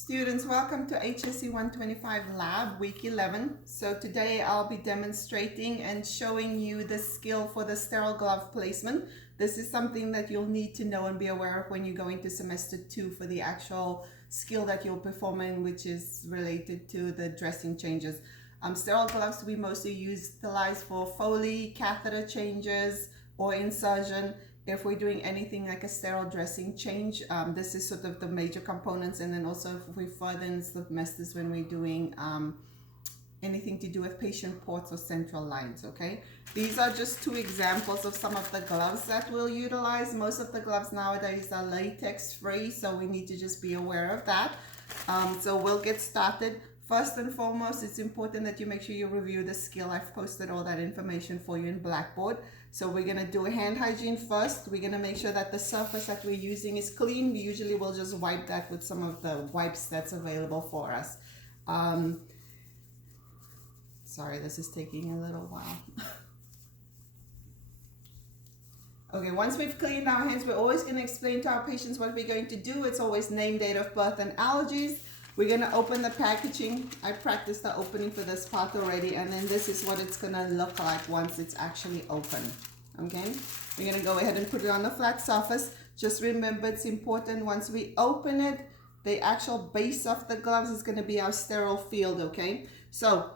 Students, welcome to HSC 125 Lab, week 11. So today I'll be demonstrating and showing you the skill for the sterile glove placement. This is something that you'll need to know and be aware of when you go into semester 2 for the actual skill that you're performing, which is related to the dressing changes. Sterile gloves we mostly utilize for Foley, catheter changes, or insertion. If we're doing anything like a sterile dressing change, this is sort of the major components. And then also if we further in semesters when we're doing anything to do with patient ports or central lines, okay? These are just two examples of some of the gloves that we'll utilize. Most of the gloves nowadays are latex free, so we need to just be aware of that. So we'll get started. First and foremost, it's important that you make sure you review the skill. I've posted all that information for you in Blackboard. So we're gonna do a hand hygiene first. We're gonna make sure that the surface that we're using is clean. Usually we'll just wipe that with some of the wipes that's available for us. Sorry, this is taking a little while. Okay, once we've cleaned our hands, we're always gonna explain to our patients what we're going to do. It's always name, date of birth, and allergies. We're gonna open the packaging. I practiced the opening for this part already, and then this is what it's gonna look like once it's actually open, okay? We're gonna go ahead and put it on the flat surface. Just remember, it's important once we open it, the actual base of the gloves is gonna be our sterile field, okay? So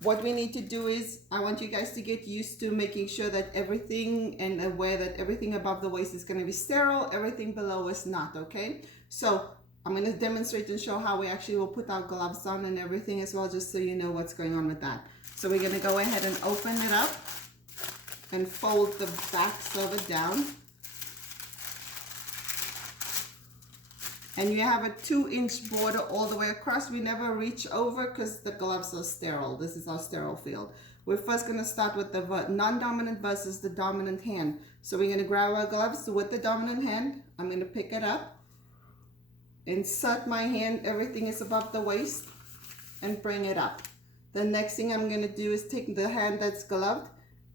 what we need to do is, I want you guys to get used to making sure that everything and aware that everything above the waist is gonna be sterile, everything below is not, okay? So I'm going to demonstrate and show how we actually will put our gloves on and everything as well, just so you know what's going on with that. So we're going to go ahead and open it up and fold the backs of it down. And you have a 2-inch border all the way across. We never reach over because the gloves are sterile. This is our sterile field. We're first going to start with the non-dominant versus the dominant hand. So we're going to grab our gloves with the dominant hand. I'm going to pick it up. Insert my hand, everything is above the waist, and bring it up. The next thing I'm going to do is take the hand that's gloved.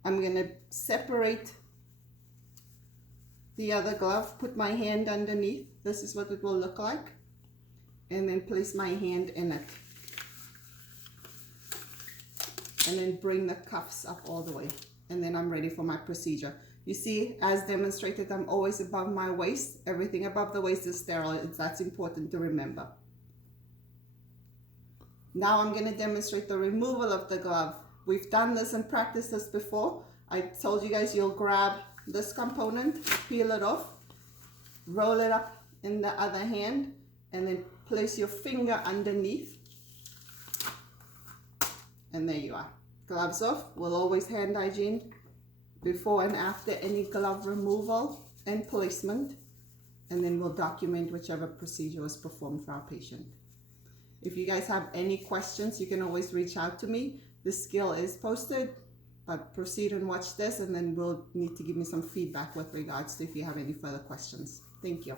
I'm going to separate the other glove, put my hand underneath. This is what it will look like. And then place my hand in it. And then bring the cuffs up all the way. And then I'm ready for my procedure. You see, as demonstrated, I'm always above my waist. Everything above the waist is sterile. That's important to remember. Now I'm going to demonstrate the removal of the glove. We've done this and practiced this before. I told you guys you'll grab this component, peel it off, roll it up in the other hand, and then place your finger underneath. And there you are. Gloves off. We'll always hand hygiene before and after any glove removal and placement, and then we'll document whichever procedure was performed for our patient. If you guys have any questions, you can always reach out to me. The skill is posted, but proceed and watch this, and then we'll need to give me some feedback with regards to if you have any further questions. Thank you.